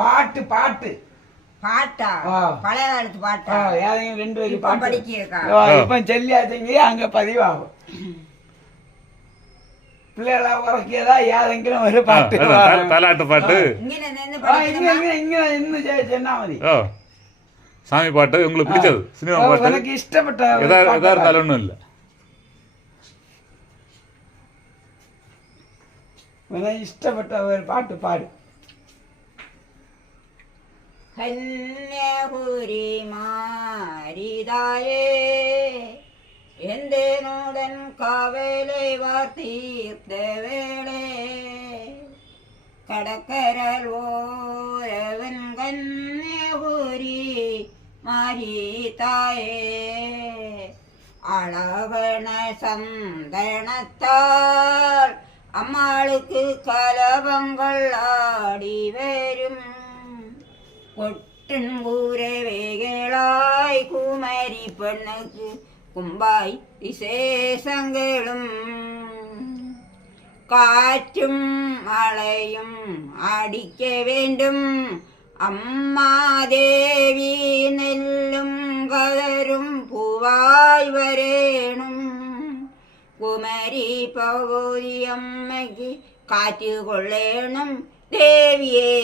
பாட்டு பாட்டு பாட்டா பழைய காலத்து பாட்டா ஏதாவது 2 வரி பாட்டு படிக்கா இப்ப சொல்லியாச்சுங்க அங்க பதிவாகும். பிள்ளைகள உறக்கியதா ஏதெങ്കിലും ஒரு பாட்டு தாலாட்டு பாட்டு சொன்னா மதி சாமி பாட்டு உங்களுக்கு பிடிச்சது சினிமா பாட்டு எனக்கு இஷ்டப்பட்ட எதா இருந்தாலும் ஒன்றும் இல்லை. எனக்கு இஷ்டப்பட்ட ஒரு பாட்டு பாடு. கன்னியாகுரி மாரிதாயே எந்தனுடன் காவலை வார்த்தீர்த்த வேளே கடற்கரல் ஓரவன் கன்னியாகுரி மாரிதாயே அழகன சந்தனத்தால் அம்மாளுக்கு கலவங்கள் ஆடி வரும் கொட்டும் கூறவைகளாய் குமரி பெண்ணுக்கு கும்பாய் விசேஷங்களும் காற்றும் மழையும் அடிக்க வேண்டும் அம்மா தேவி நெல்லும் கதரும் பூவாய் வரேணும் குமரி பகுதி அம்மைக்கு காற்று கொள்ளேணும் தேவியே.